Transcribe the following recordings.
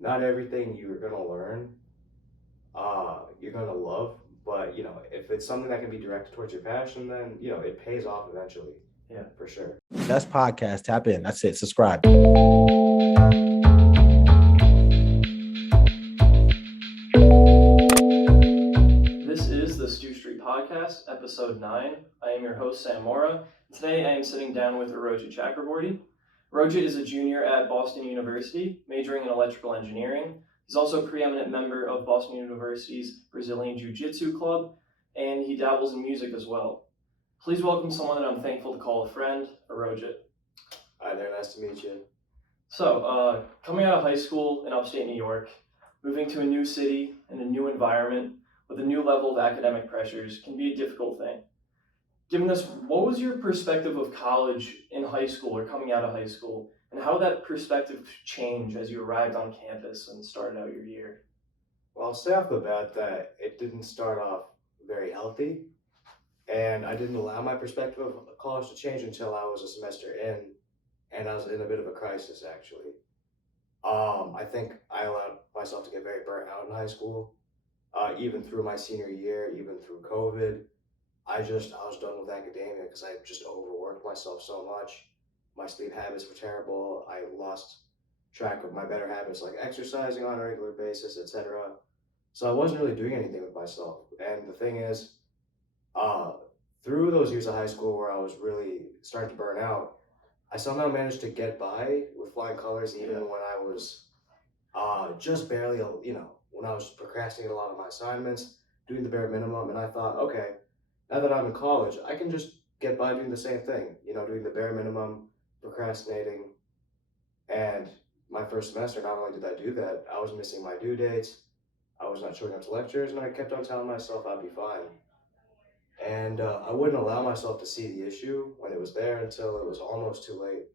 not everything you're gonna learn, you're gonna love. But if it's something that can be directed towards your passion, then it pays off eventually. Yeah, for sure. Best podcast. Tap in. That's it. Subscribe. This is the STU Street Podcast, episode 9. I am your host, Sam Morra. Today I am sitting down with Aurojit Chakraborty. Aurojit is a junior at Boston University, majoring in electrical engineering. He's also a preeminent member of Boston University's Brazilian Ju Jitsu club, and he dabbles in music as well. Please welcome someone that I'm thankful to call a friend, Aurojit. Hi there, nice to meet you. So, coming out of high school in upstate New York, moving to a new city and a new environment with a new level of academic pressures can be a difficult thing. Given this, what was your perspective of college in high school or coming out of high school, and how did that perspective change as you arrived on campus and started out your year? Well, I'll say off the bat that it didn't start off very healthy, and I didn't allow my perspective of college to change until I was a semester in, and I was in a bit of a crisis, actually. I think I allowed myself to get very burnt out in high school, even through my senior year, even through COVID. I was done with academia because I just overworked myself so much. My sleep habits were terrible. I lost track of my better habits like exercising on a regular basis, etc. So I wasn't really doing anything with myself. And the thing is, uh, through those years of high school where I was really starting to burn out, I somehow managed to get by with flying colors even when I was just barely, when I was procrastinating a lot of my assignments, doing the bare minimum. And I thought, okay, now that I'm in college, I can just get by doing the same thing, doing the bare minimum, procrastinating. And my first semester, not only did I do that, I was missing my due dates. I was not showing up to lectures, and I kept on telling myself I'd be fine. And I wouldn't allow myself to see the issue when it was there until it was almost too late.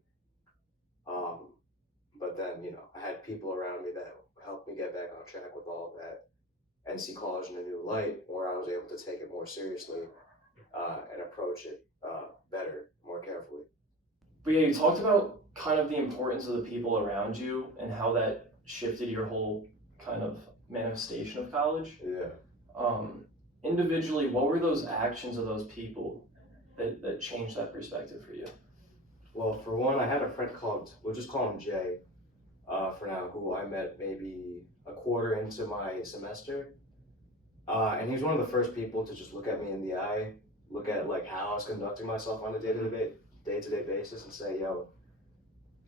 But then, I had people around me that helped me get back on track with all of that and see college in a new light, where I was able to take it more seriously and approach it better, more carefully. But yeah, you talked about kind of the importance of the people around you and how that shifted your whole kind of manifestation of college. Yeah. Individually, what were those actions of those people that changed that perspective for you? Well, for one, I had a friend we'll just call him Jay for now, who I met maybe a quarter into my semester. And he was one of the first people to just look at me in the eye, look at like how I was conducting myself on a day-to-day basis and say, yo,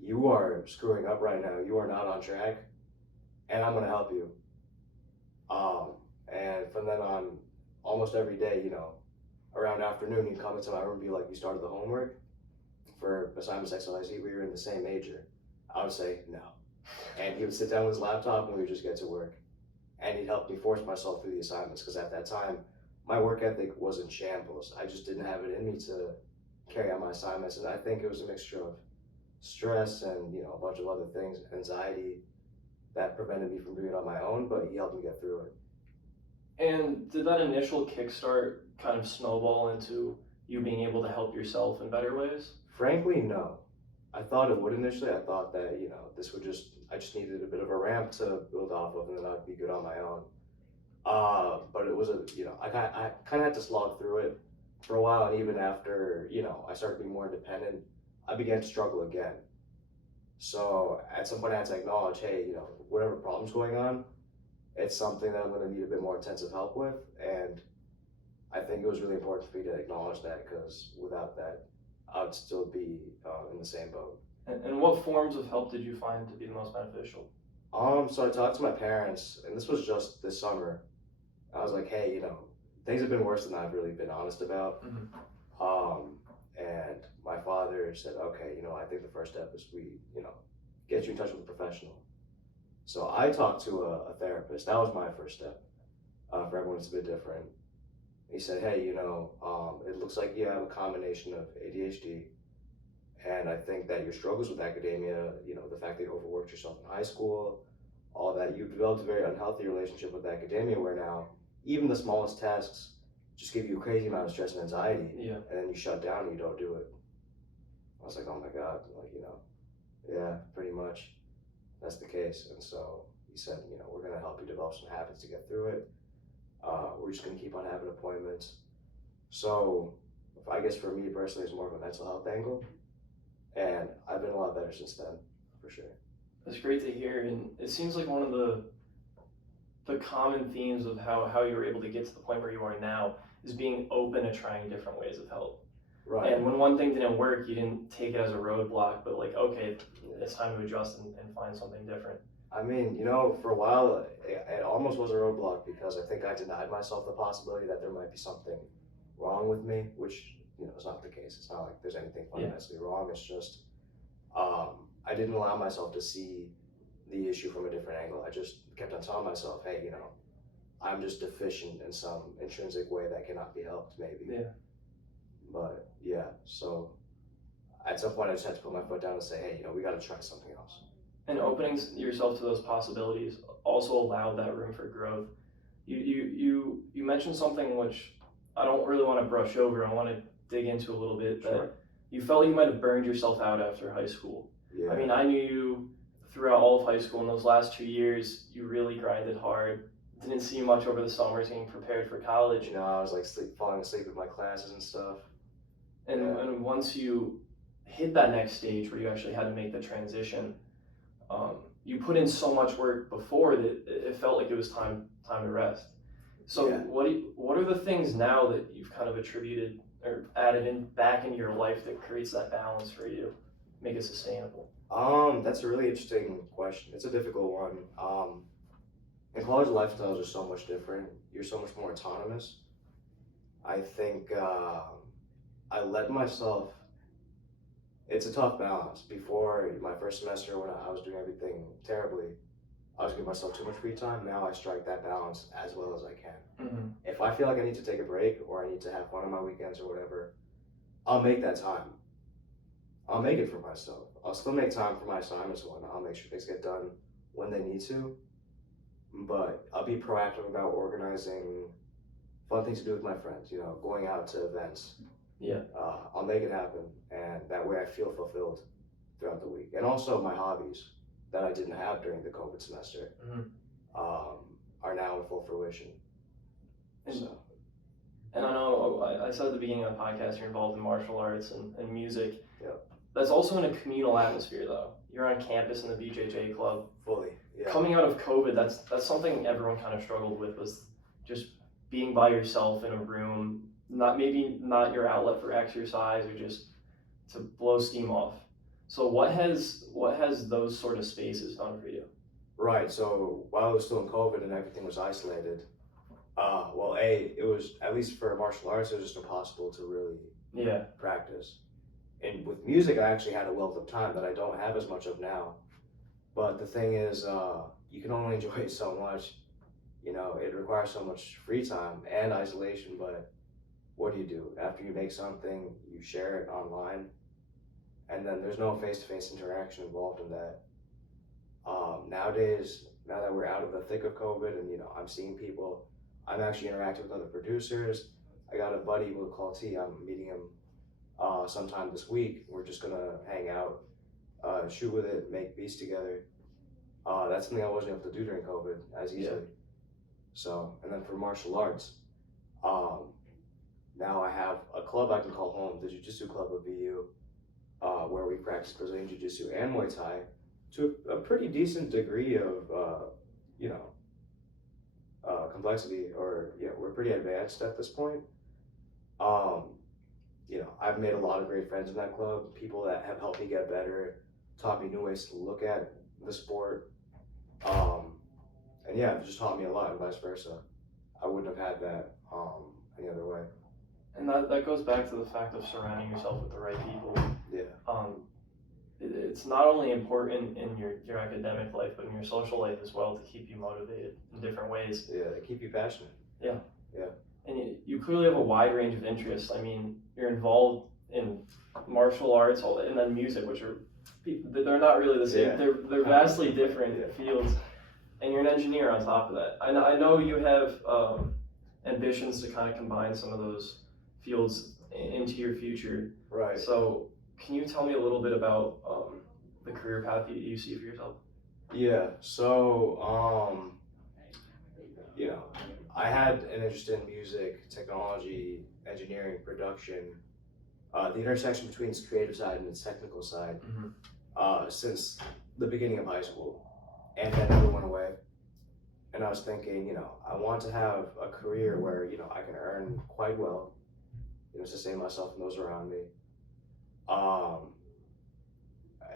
you are screwing up right now. You are not on track, and I'm gonna help you. And from then on, almost every day, around afternoon, he'd come into my room and be like, you started the homework for assignments XYZ, we were in the same major. I would say no. And he would sit down with his laptop and we would just get to work. And he'd help me force myself through the assignments because at that time, my work ethic was in shambles. I just didn't have it in me to carry out my assignments. And I think it was a mixture of stress and, a bunch of other things, anxiety, that prevented me from doing it on my own, but he helped me get through it. And did that initial kickstart kind of snowball into you being able to help yourself in better ways? Frankly, no. I thought it would initially. I thought that, I just needed a bit of a ramp to build off of and then I'd be good on my own. But it was I kind of had to slog through it for a while. And even after, I started being more independent, I began to struggle again. So at some point I had to acknowledge, hey, whatever problem's going on, it's something that I'm going to need a bit more intensive help with. And I think it was really important for me to acknowledge that because without that, I would still be in the same boat. And what forms of help did you find to be the most beneficial? So I talked to my parents, and this was just this summer. I was like, hey, things have been worse than I've really been honest about. Mm-hmm. And my father said, okay, I think the first step is we, get you in touch with a professional. So I talked to a therapist. That was my first step. For everyone, it's a bit different. He said, hey, it looks like you have a combination of ADHD, and I think that your struggles with academia, the fact that you overworked yourself in high school, all that, you've developed a very unhealthy relationship with academia where now even the smallest tasks just give you a crazy amount of stress and anxiety, Yeah. and then you shut down and you don't do it. I was like, oh my God, yeah, pretty much that's the case. And so he he said, you know, we're going to help you develop some habits to get through it. We're just going to keep on having appointments. So I guess for me personally, it's more of a mental health angle. And I've been a lot better since then, for sure. That's great to hear. And it seems like one of the common themes of how you were able to get to the point where you are now is being open to trying different ways of help. Right. And when one thing didn't work, you didn't take it as a roadblock, but like, okay, it's time to adjust and find something different. I mean, you know, for a while, it almost was a roadblock because I think I denied myself the possibility that there might be something wrong with me, which, you know, is not the case. It's not like there's anything fundamentally wrong. It's just I didn't allow myself to see the issue from a different angle. I just kept on telling myself, hey, you know, I'm just deficient in some intrinsic way that cannot be helped, maybe. Yeah. But yeah, so at some point I just had to put my foot down and say, hey, you know, we got to try something else. And opening yourself to those possibilities also allowed that room for growth. You mentioned something which I don't really want to brush over. I want to dig into a little bit. Sure. That you felt you might have burned yourself out after high school. Yeah. I mean, I knew you throughout all of high school. In those last 2 years, you really grinded hard. Didn't see you much over the summers getting prepared for college. You know, I was like falling asleep with my classes and stuff. And once you hit that next stage where you actually had to make the transition, you put in so much work before that it felt like it was time to rest. So Yeah. what are the things now that you've kind of attributed or added in back into your life that creates that balance for you, make it sustainable? That's a really interesting question. It's a difficult one. In college, lifestyles are so much different. You're so much more autonomous. I think I let myself. It's a tough balance. Before my first semester, when I was doing everything terribly, I was giving myself too much free time. Now I strike that balance as well as I can. Mm-hmm. If I feel like I need to take a break or I need to have fun on my weekends or whatever, I'll make that time. I'll make it for myself. I'll still make time for my assignments and whatnot. I'll make sure things get done when they need to. But I'll be proactive about organizing fun things to do with my friends, you know, going out to events. Yeah. I'll make it happen, and that way I feel fulfilled throughout the week. And also my hobbies that I didn't have during the COVID semester are now in full fruition. And I know I said at the beginning of the podcast you're involved in martial arts and music. Yep. That's also in a communal atmosphere though. You're on campus in the BJJ club. Fully, yeah. Coming out of COVID, that's something everyone kind of struggled with, was just being by yourself in a room, not your outlet for exercise or just to blow steam off. So what has those sort of spaces done for you? Right, so while I was still in COVID and everything was isolated, it was, at least for martial arts, it was just impossible to really practice. And with music, I actually had a wealth of time that I don't have as much of now. But the thing is, you can only enjoy it so much. You know, it requires so much free time and isolation, but what do? After you make something, you share it online, and then there's no face-to-face interaction involved in that. Nowadays, now that we're out of the thick of COVID and, you know, I'm seeing people, I'm actually interacting with other producers. I got a buddy we'll call T. I'm meeting him sometime this week. We're just gonna hang out, shoot with it, make beats together. That's something I wasn't able to do during COVID as easily. So, and then for martial arts, now I have a club I can call home, the Ju Jitsu club of VU, where we practice Brazilian Jiu Jitsu and Muay Thai to a pretty decent degree of, complexity, or we're pretty advanced at this point. I've made a lot of great friends in that club, people that have helped me get better, taught me new ways to look at the sport, and it just taught me a lot, and vice versa. I wouldn't have had that any other way. And that goes back to the fact of surrounding yourself with the right people. Yeah. It's not only important in your academic life, but in your social life as well, to keep you motivated in different ways. Yeah, they keep you passionate. Yeah. Yeah. And you clearly have a wide range of interests. I mean, you're involved in martial arts and then music, which they're not really the same. Yeah. They're vastly different fields. And you're an engineer on top of that. I know you have ambitions to kind of combine some of those fields into your future. Right. So can you tell me a little bit about the career path you see for yourself? Yeah. So, you know, I had an interest in music, technology, engineering, production, the intersection between its creative side and its technical side, since the beginning of high school, and that never went away. And I was thinking, I want to have a career where, I can earn quite well, sustain myself and those around me. Um,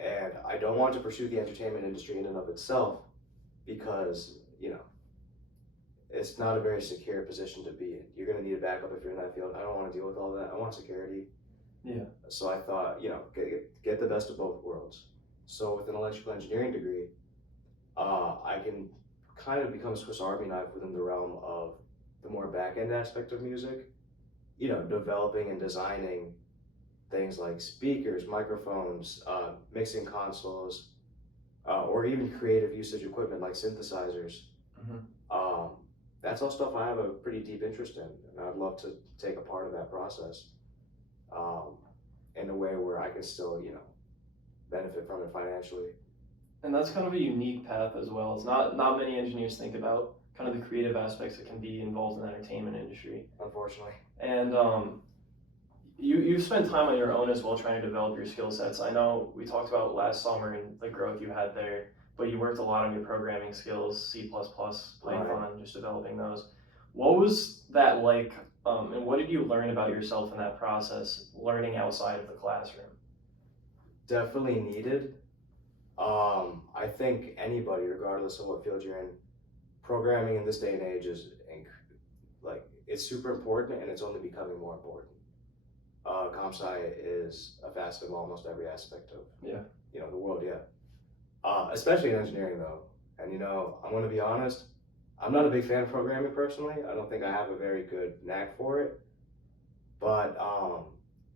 and I don't want to pursue the entertainment industry in and of itself because, it's not a very secure position to be in. You're going to need a backup if you're in that field. I don't want to deal with all that. I want security. Yeah. So I thought, get the best of both worlds. So with an electrical engineering degree, I can kind of become a Swiss Army knife within the realm of the more back end aspect of music, developing and designing things like speakers, microphones, mixing consoles, or even creative usage equipment like synthesizers. Um, that's all stuff I have a pretty deep interest in, and I'd love to take a part of that process in a way where I can still, benefit from it financially. And that's kind of a unique path as well. It's not many engineers think about kind of the creative aspects that can be involved in the entertainment industry. Unfortunately. And you've spent time on your own as well trying to develop your skill sets. I know we talked about last summer and the growth you had there, but you worked a lot on your programming skills, C++, Python, just developing those. What was that like, and what did you learn about yourself in that process, learning outside of the classroom? Definitely needed. I think anybody, regardless of what field you're in, programming in this day and age is it's super important, and it's only becoming more important. Comp sci is a facet of almost every aspect of the world. Especially in engineering though. And I'm going to be honest, I'm not a big fan of programming personally. I don't think I have a very good knack for it, but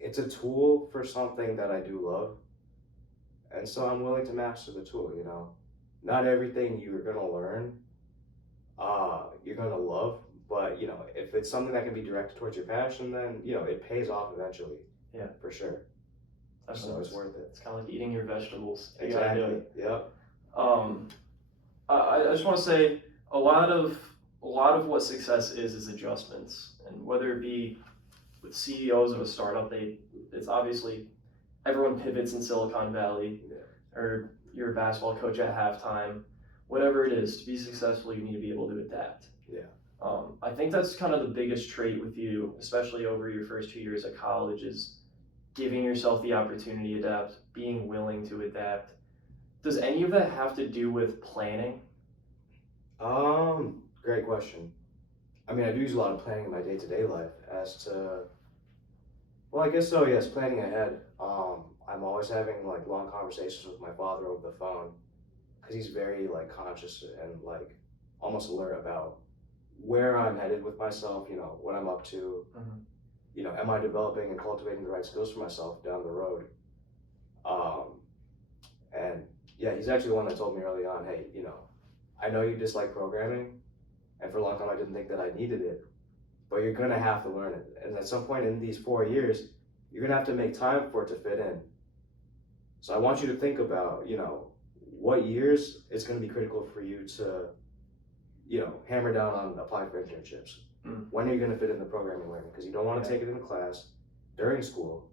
it's a tool for something that I do love. And so I'm willing to master the tool, Not everything you're gonna learn, you're gonna love, but if it's something that can be directed towards your passion, then it pays off eventually. Yeah. For sure. So it's worth it. It's kind of like eating your vegetables. You Exactly. gotta do it. Yep. I just want to say a lot of what success is adjustments, and whether it be with CEOs of a startup, it's obviously everyone pivots in Silicon Valley, or you're a basketball coach at halftime, whatever it is, to be successful, you need to be able to adapt. Yeah. I think that's kind of the biggest trait with you, especially over your first 2 years at college, is giving yourself the opportunity to adapt, being willing to adapt. Does any of that have to do with planning? Great question. I mean, I do use a lot of planning in my day-to-day life as to, well, I guess so, yes, planning ahead. I'm always having long conversations with my father over the phone because he's very conscious and almost alert about where I'm headed with myself, what I'm up to, am I developing and cultivating the right skills for myself down the road? And yeah, he's actually the one that told me early on, hey, I know you dislike programming, and for a long time I didn't think that I needed it, but you're gonna have to learn it. And at some point in these 4 years, you're gonna have to make time for it to fit in. So I want you to think about, what years it's gonna be critical for you to, hammer down on applying for internships. When are you gonna fit in the programming learning? Because you don't wanna take it in class during school.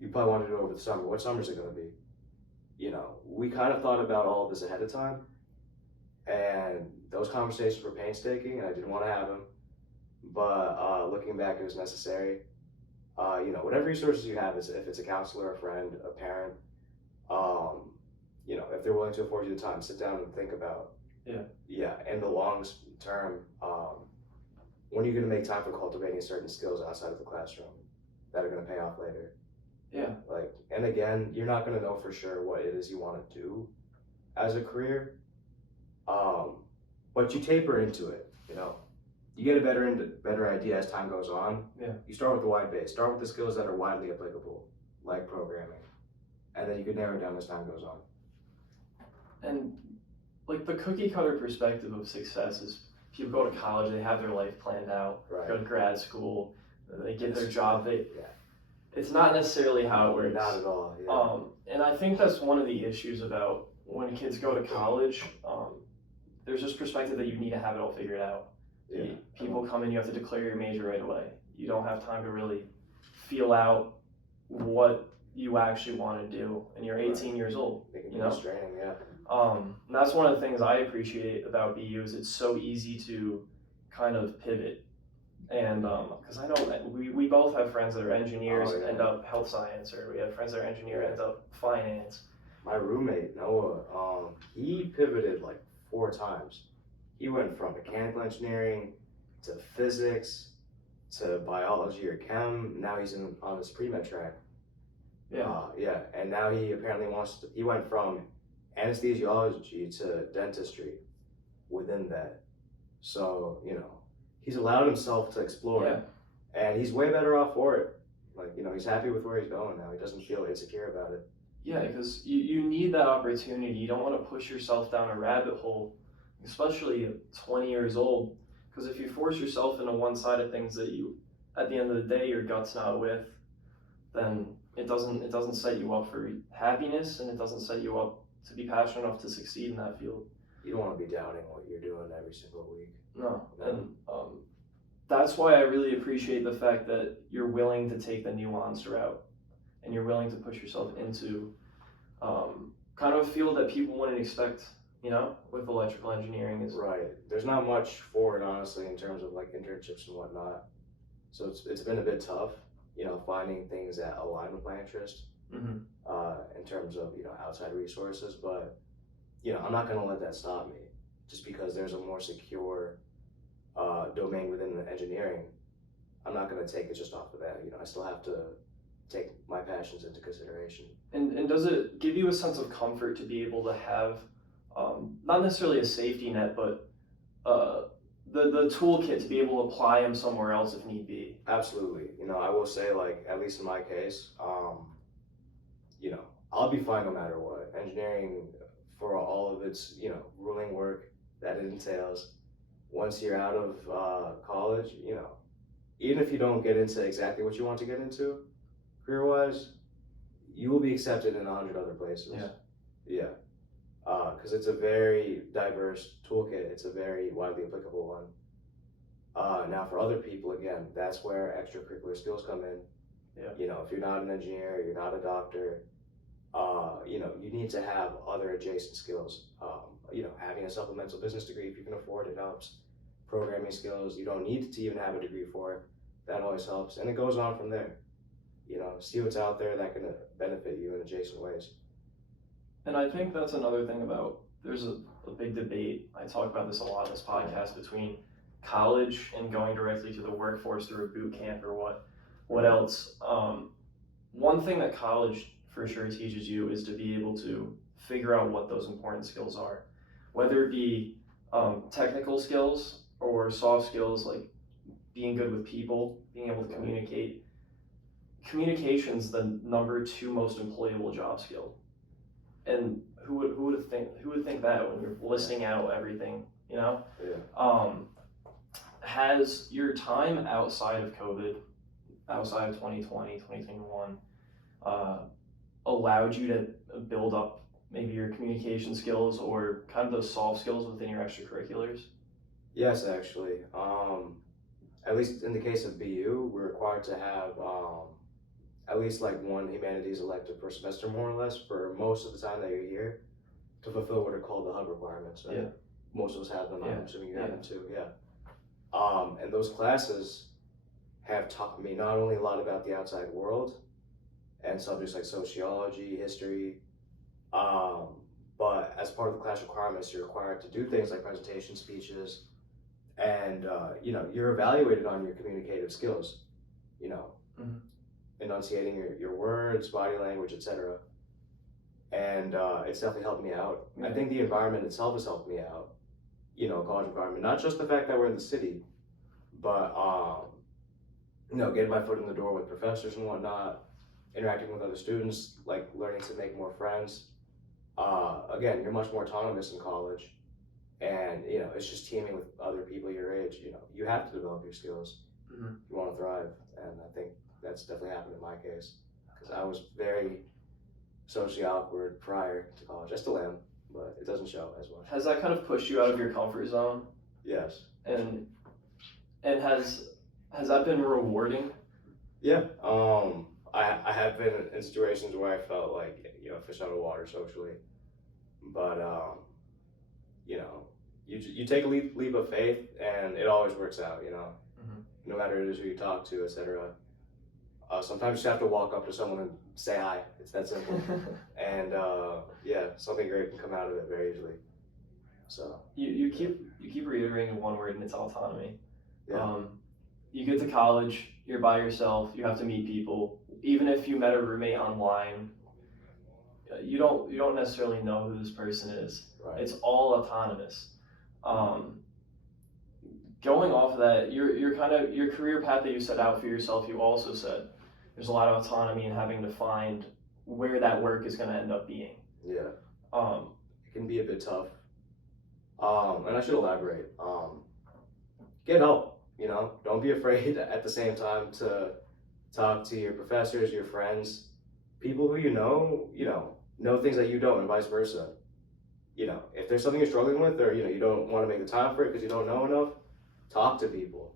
You probably want to do it over the summer. What summer is it gonna be? We kind of thought about all of this ahead of time, and those conversations were painstaking, and I didn't want to have them. But looking back, it was necessary. Whatever resources you have, if it's a counselor, a friend, a parent, if they're willing to afford you the time, sit down and think about. In the long term, when are you going to make time for cultivating certain skills outside of the classroom that are going to pay off later? Yeah. And again, you're not going to know for sure what it is you want to do as a career, but you taper into it. You get a better idea as time goes on. Yeah. You start with the wide base. Start with the skills that are widely applicable, like programming, and then you can narrow it down as time goes on. And the cookie cutter perspective of success is people go to college, they have their life planned out, Right. Go to grad school, they get their job. It's not necessarily how it works. Not at all. Yeah. And I think that's one of the issues about when kids go to college, there's this perspective that you need to have it all figured out. Yeah. People come in, you have to declare your major right away. You don't have time to really feel out what you actually want to do, and you're 18 years old. It can You be know, straining, yeah. and that's one of the things I appreciate about BU is it's so easy to kind of pivot. And because I know that we both have friends that are engineers, Oh, yeah. end up health science, or we have friends that are engineers, end up finance. My roommate Noah, he pivoted like 4 times. He went from mechanical engineering to physics to biology or chem. Now he's on his pre-med track. Yeah. And now he apparently he went from anesthesiology to dentistry within that. So, he's allowed himself to explore. Yeah. And he's way better off for it. Like, he's happy with where he's going now. He doesn't feel insecure about it. Yeah, because you need that opportunity. You don't want to push yourself down a rabbit hole, especially at 20 years old. Because if you force yourself into one side of things that you, at the end of the day, your gut's not with, then it doesn't set you up for happiness, and it doesn't set you up to be passionate enough to succeed in that field. You don't want to be doubting what you're doing every single week. No, and that's why I really appreciate the fact that you're willing to take the nuanced route, and you're willing to push yourself into kind of a field that people wouldn't expect, with electrical engineering. Right. There's not much for it, honestly, in terms of like internships and whatnot. So it's been a bit tough, finding things that align with my interest in terms of, outside resources. But, I'm not going to let that stop me just because there's a more secure domain within the engineering. I'm not going to take it just off of that. I still have to take my passions into consideration. And does it give you a sense of comfort to be able to have, not necessarily a safety net, but the toolkit to be able to apply them somewhere else if need be? Absolutely. I will say, like, at least in my case, I'll be fine no matter what. Engineering, for all of its, ruling work that it entails, once you're out of college, even if you don't get into exactly what you want to get into, career-wise, you will be accepted in 100 other places. Yeah. Because it's a very diverse toolkit. It's a very widely applicable one. Now, for other people, again, that's where extracurricular skills come in. Yeah. If you're not an engineer, you're not a doctor, you need to have other adjacent skills. Having a supplemental business degree, if you can afford it, helps. Programming skills, you don't need to even have a degree for. That always helps. And it goes on from there. See what's out there that can benefit you in adjacent ways. And I think that's another thing about, there's a big debate, I talk about this a lot in this podcast, between college and going directly to the workforce through a boot camp or what else. One thing that college for sure teaches you is to be able to figure out what those important skills are, whether it be technical skills or soft skills like being good with people, being able to communicate. Communication's the number 2 most employable job skill. And who would think that when you're listing out everything, Yeah. Has your time outside of COVID, outside of 2020, 2021, allowed you to build up maybe your communication skills or kind of those soft skills within your extracurriculars? Yes, actually. At least in the case of BU, we're required to have at least like one humanities elective per semester, more or less, for most of the time that you're here, to fulfill what are called the hub requirements. Right? Yeah. Most of us have them. Yeah. I'm assuming you have them too. Yeah. And those classes have taught me not only a lot about the outside world and subjects like sociology, history, but as part of the class requirements, you're required to do things like presentation speeches, and you're evaluated on your communicative skills. Enunciating your words, body language, etc. And it's definitely helped me out. I think the environment itself has helped me out. College environment, not just the fact that we're in the city, but getting my foot in the door with professors and whatnot, interacting with other students, like learning to make more friends. Again, you're much more autonomous in college, and it's just teaming with other people your age. You have to develop your skills if you want to thrive, and I think that's definitely happened in my case, because I was very socially awkward prior to college. I still am, but it doesn't show as much. Has that kind of pushed you out of your comfort zone? Yes. And has that been rewarding? Yeah. I have been in situations where I felt like, fish out of water socially, but you take a leap of faith, and it always works out. Mm-hmm. No matter it is who you talk to, etc. Sometimes you just have to walk up to someone and say hi. It's that simple. And something great can come out of it very easily. So you keep reiterating one word, and it's autonomy. yeah. You get to college, you're by yourself, you have to meet people. Even if you met a roommate online, you don't necessarily know who this person is. Right. It's all autonomous. Going off of that, your career path that you set out for yourself, you also said there's a lot of autonomy in having to find where that work is going to end up being. Yeah. It can be a bit tough. And I should elaborate. Get help. Don't be afraid at the same time to talk to your professors, your friends, people who know things that you don't, and vice versa. If there's something you're struggling with, or you don't want to make the time for it because you don't know enough, talk to people.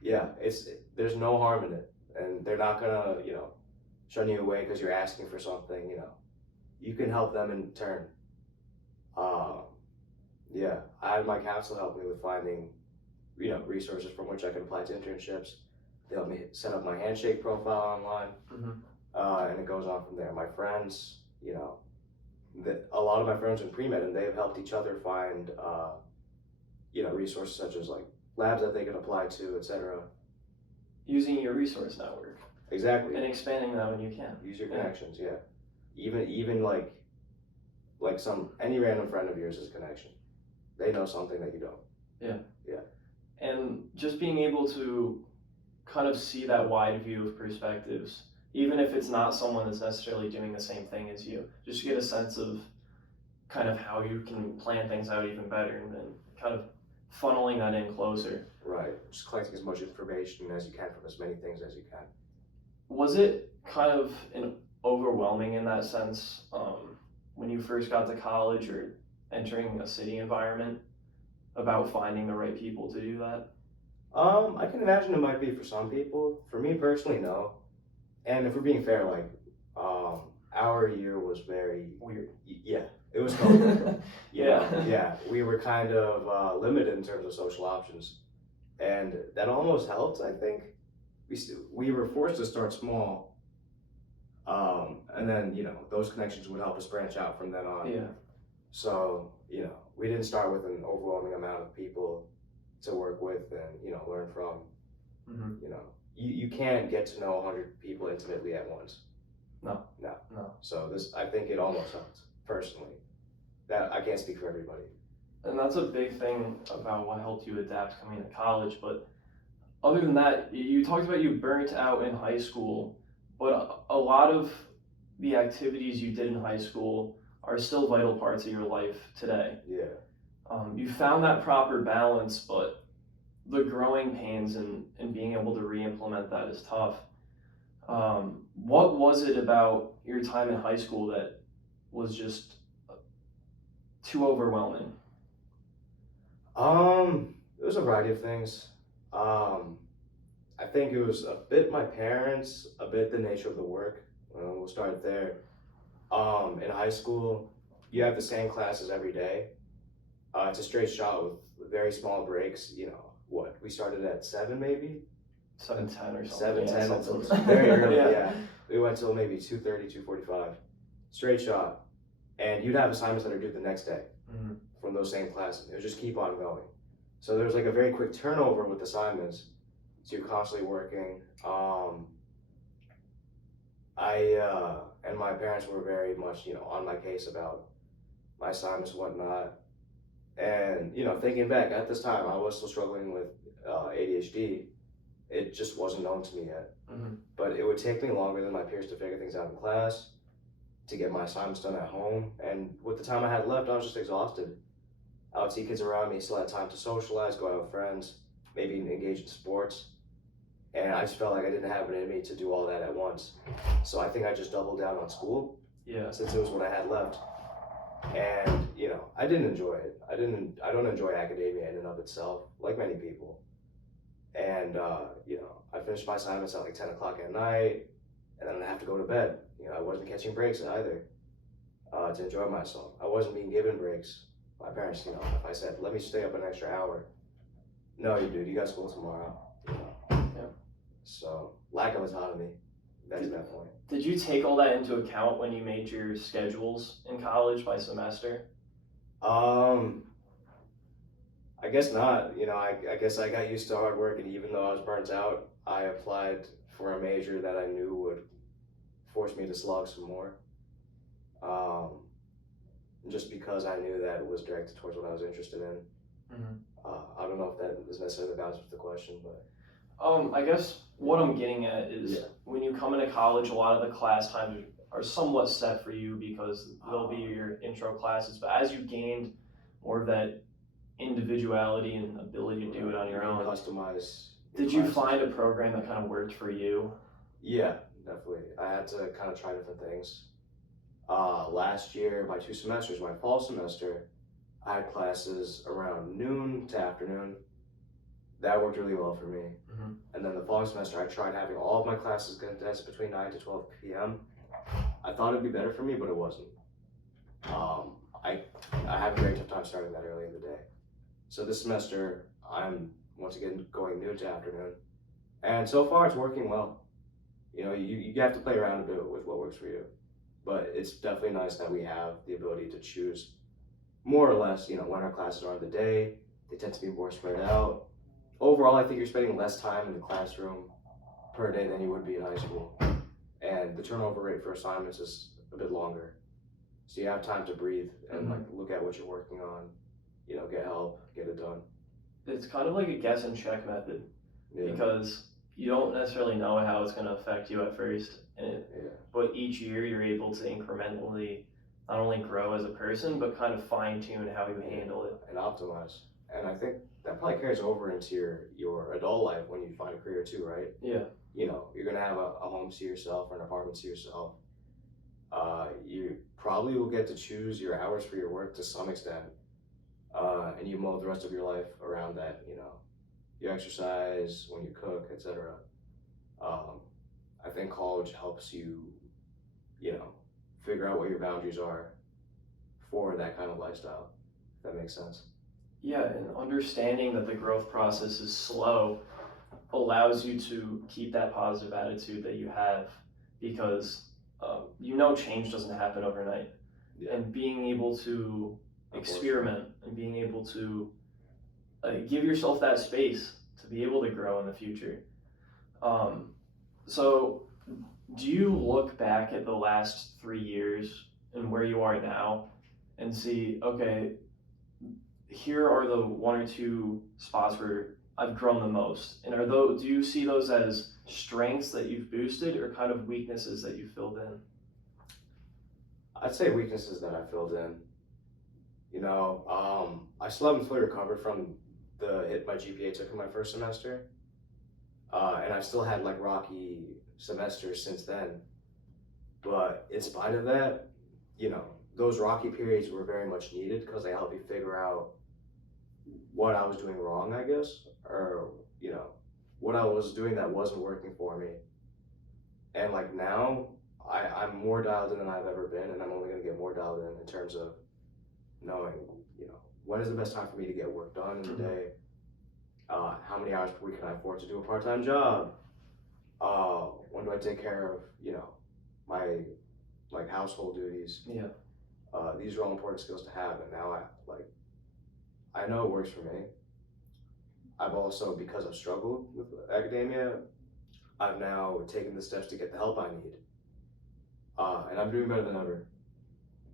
Yeah. There's no harm in it, and they're not gonna shun you away because you're asking for something. You can help them in turn. I had my counselor help me with finding resources from which I could apply to internships. They helped me set up my handshake profile online, and it goes on from there. My friends, a lot of my friends in pre-med, and they've helped each other find, resources such as like labs that they can apply to, etc. Using your resource network. Exactly. And expanding that when you can. Use your connections, yeah. Even like any random friend of yours is a connection. They know something that you don't. Yeah. Yeah. And just being able to kind of see that wide view of perspectives, even if it's not someone that's necessarily doing the same thing as you, just to get a sense of kind of how you can plan things out even better, and then kind of funneling that in closer. Right. Just collecting as much information as you can from as many things as you can. Was it kind of overwhelming in that sense when you first got to college or entering a city environment about finding the right people to do that? I can imagine it might be for some people. For me personally, no. And if we're being fair, like, our year was very Weird. Yeah, it was cool. Yeah. Yeah. We were kind of limited in terms of social options, and that almost helped. I think we were forced to start small, and then those connections would help us branch out from then on. Yeah. So we didn't start with an overwhelming amount of people to work with and learn from. Mm-hmm. You can't get to know 100 people intimately at once. No. So I think it almost helped personally. That I can't speak for everybody. And that's a big thing about what helped you adapt coming to college. But other than that, you talked about you burnt out in high school, but a lot of the activities you did in high school are still vital parts of your life today. Yeah. You found that proper balance, but the growing pains and being able to re-implement that is tough. What was it about your time in high school that was just too overwhelming? It was a variety of things. I think it was a bit my parents, a bit the nature of the work. We'll start there. In high school, you have the same classes every day. It's a straight shot with very small breaks. We started at 7 maybe? 7:10 or something. 7:10, Yeah, it's something. very early, Yeah. yeah. We went till maybe 2:30, 2:45. Straight shot. And you'd have assignments that are due the next day from those same classes. It would just keep on going. So there's like a very quick turnover with assignments. So you're constantly working. And my parents were very much, on my case about my assignments and whatnot. And, thinking back at this time, I was still struggling with ADHD. It just wasn't known to me yet. Mm-hmm. But it would take me longer than my peers to figure things out in class, to get my assignments done at home. And with the time I had left, I was just exhausted. I would see kids around me, still had time to socialize, go out with friends, maybe engage in sports. And I just felt like I didn't have it in me to do all that at once. So I think I just doubled down on school. Yeah. Since it was what I had left. And, you know, I didn't enjoy it. I don't enjoy academia in and of itself, like many people. And, you know, I finished my assignments at like 10 o'clock at night, and then I have to go to bed. You know, I wasn't catching breaks either to enjoy myself. I wasn't being given breaks. My parents, you know, if I said, let me stay up an extra hour, no, you dude, you got school tomorrow. You know? Yeah. So, lack of autonomy, that's that point. Did you take all that into account when you made your schedules in college by semester? I guess not. You know, I guess I got used to hard work, and even though I was burnt out, I applied for a major that I knew would force me to slog some more. Just because I knew that it was directed towards what I was interested in. I don't know if that is necessarily the answer to the question, but. I guess what I'm getting at is Yeah. when you come into college, a lot of the class times are somewhat set for you because they'll be your intro classes. But as you gained more of that individuality and ability to do it on your own, Customize. did you find a program that kind of worked for you? Yeah, definitely. I had to kind of try different things. Last year, my 2 semesters, my fall semester, I had classes around noon to afternoon. That worked really well for me. And then the following semester, I tried having all of my classes condensed between 9 to 12 p.m. I thought it'd be better for me, but it wasn't. I had a very tough time starting that early in the day. So this semester, I'm once again going noon to afternoon. And so far, it's working well. You know, you have to play around a bit with what works for you. But it's definitely nice that we have the ability to choose more or less, you know, when our classes are in the day. They tend to be more spread out. Overall, I think you're spending less time in the classroom per day than you would be in high school. And the turnover rate for assignments is a bit longer. So you have time to breathe and like look at what you're working on, you know, get help, get it done. It's kind of like a guess and check method because you don't necessarily know how it's going to affect you at first. But each year you're able to incrementally not only grow as a person, but kind of fine tune how you handle it. And optimize. And I think that probably carries over into your adult life when you find a career too, right? Yeah. You know, you're gonna have a home to yourself or an apartment to yourself. You probably will get to choose your hours for your work to some extent. And you mold the rest of your life around that, you know. You exercise, when you cook, etc. I think college helps you, you know, figure out what your boundaries are for that kind of lifestyle, if that makes sense. Yeah, and understanding that the growth process is slow allows you to keep that positive attitude that you have because you know change doesn't happen overnight. And being able to experiment and being able to give yourself that space to be able to grow in the future. So do you look back at the last 3 years and where you are now and see, okay, here are the 1 or 2 spots where I've grown the most, and do you see those as strengths that you've boosted or kind of weaknesses that you filled in? I'd say weaknesses that I filled in. You know, I still haven't fully recovered from the hit my GPA took in my first semester, and I've still had like rocky semesters since then. But in spite of that, you know, those rocky periods were very much needed because they helped me figure out what I was doing wrong, I guess, or, you know, what I was doing that wasn't working for me. And like now, I'm more dialed in than I've ever been, and I'm only going to get more dialed in terms of knowing, you know, when is the best time for me to get work done in the day? How many hours per week can I afford to do a part-time job? When do I take care of, you know, my like household duties? Yeah. These are all important skills to have, and now I know it works for me. I've also, because I've struggled with academia, I've now taken the steps to get the help I need. And I'm doing better than ever.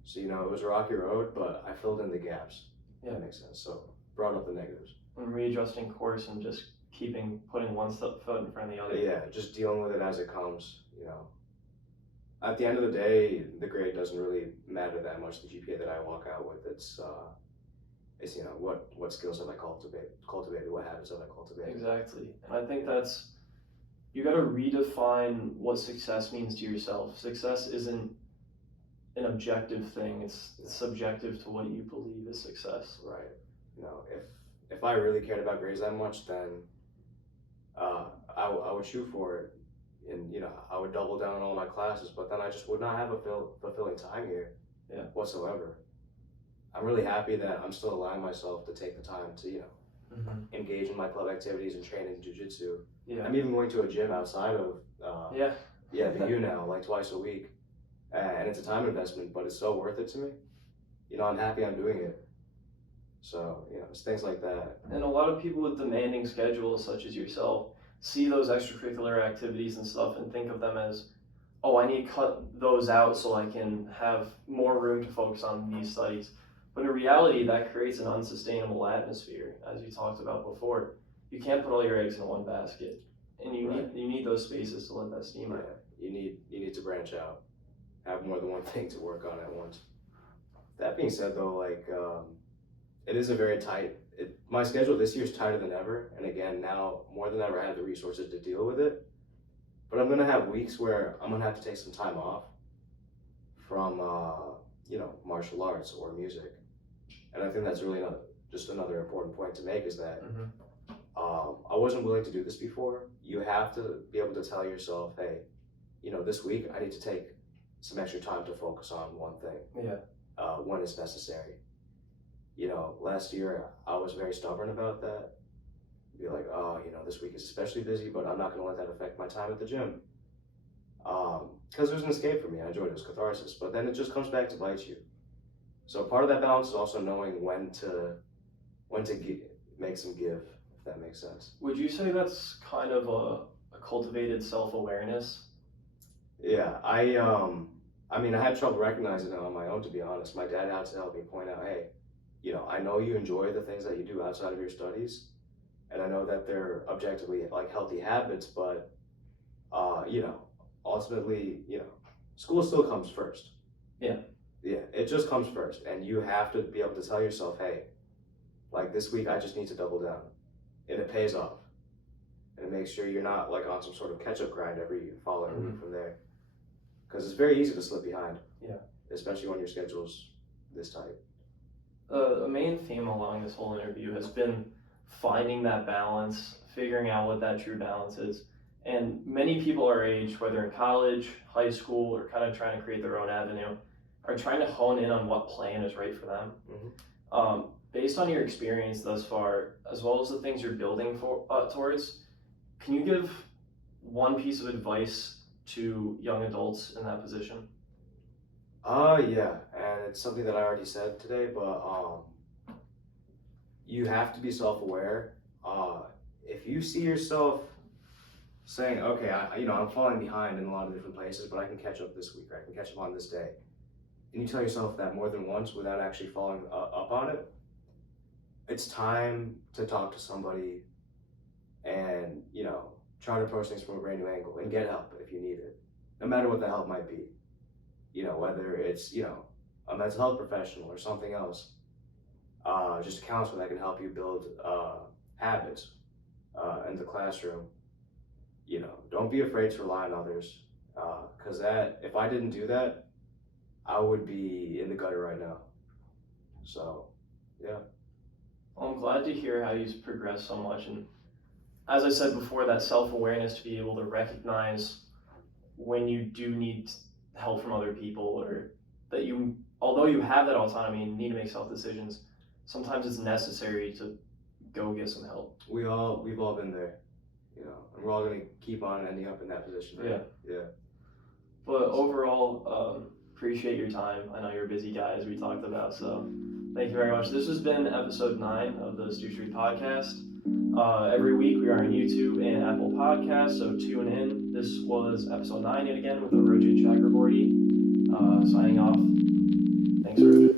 So, you know, it was a rocky road, but I filled in the gaps. Yeah. That makes sense. So, brought up the negatives. And readjusting course and just putting one foot in front of the other. Yeah, just dealing with it as it comes, you know. At the end of the day, the grade doesn't really matter that much, the GPA that I walk out with. It's you know, what skills have I cultivated, what habits have I cultivated. Exactly. And I think you got to redefine what success means to yourself. Success isn't an objective thing. It's subjective to what you believe is success. Right. You know, if I really cared about grades that much, then I would shoot for it, and you know, I would double down on all my classes. But then I just would not have a fulfilling time here, whatsoever. I'm really happy that I'm still allowing myself to take the time to, you know, engage in my club activities and train in Ju Jitsu. Yeah. I'm even going to a gym outside of the U now, like twice a week, and it's a time investment, but it's so worth it to me. You know, I'm happy I'm doing it. So, you know, it's things like that. And a lot of people with demanding schedules, such as yourself, see those extracurricular activities and stuff and think of them as, oh, I need to cut those out so I can have more room to focus on these studies. But in reality, that creates an unsustainable atmosphere, as you talked about before. You can't put all your eggs in one basket, and you need those spaces to let that steam out. You need to branch out, have more than one thing to work on at once. That being said, though, like it is a very tight. My schedule this year is tighter than ever, and again, now more than ever, I have the resources to deal with it. But I'm gonna have weeks where I'm gonna have to take some time off from you know, martial arts or music. And I think that's really just another important point to make is that I wasn't willing to do this before. You have to be able to tell yourself, hey, you know, this week I need to take some extra time to focus on one thing when it's necessary. You know, last year I was very stubborn about that. Be like, oh, you know, this week is especially busy, but I'm not going to let that affect my time at the gym. Because it was an escape for me. I enjoyed it. It was catharsis. But then it just comes back to bite you. So part of that balance is also knowing when to make some give, if that makes sense. Would you say that's kind of a cultivated self-awareness? Yeah, I mean, I had trouble recognizing it on my own, to be honest. My dad had to help me point out, hey, you know, I know you enjoy the things that you do outside of your studies, and I know that they're objectively like healthy habits, but you know, ultimately, you know, school still comes first. Yeah, it just comes first, and you have to be able to tell yourself, hey, like this week I just need to double down, and it pays off, and it makes sure you're not like on some sort of catch-up grind every following week from there, because it's very easy to slip behind. Especially when your schedule's this tight. The main theme along this whole interview has been finding that balance, figuring out what that true balance is. And many people our age, whether in college, high school, or kind of trying to create their own avenue, are trying to hone in on what plan is right for them. Based on your experience thus far, as well as the things you're building towards, can you give one piece of advice to young adults in that position? Yeah, and it's something that I already said today, but you have to be self-aware. If you see yourself saying, okay, I'm falling behind in a lot of different places, but I can catch up this week, or I can catch up on this day, and you tell yourself that more than once without actually following up on it, it's time to talk to somebody and, you know, try to approach things from a brand new angle and get help if you need it, no matter what the help might be. You know, whether it's, you know, a mental health professional or something else, just a counselor that can help you build habits in the classroom. You know, don't be afraid to rely on others, because if I didn't do that, I would be in the gutter right now. So, yeah. Well, I'm glad to hear how you've progressed so much. And as I said before, that self-awareness to be able to recognize when you do need help from other people, or that you, although you have that autonomy and need to make self-decisions, sometimes it's necessary to go get some help. We've all been there, you know, and we're all going to keep on ending up in that position. Right? Yeah. But overall, appreciate your time. I know you're a busy guy, as we talked about, so thank you very much. This has been episode 9 of the STU Street Podcast. Every week we are on YouTube and Apple Podcasts, so tune in. This was episode 9 yet again with Aurojit Chakraborty. Signing off. Thanks, Aurojit.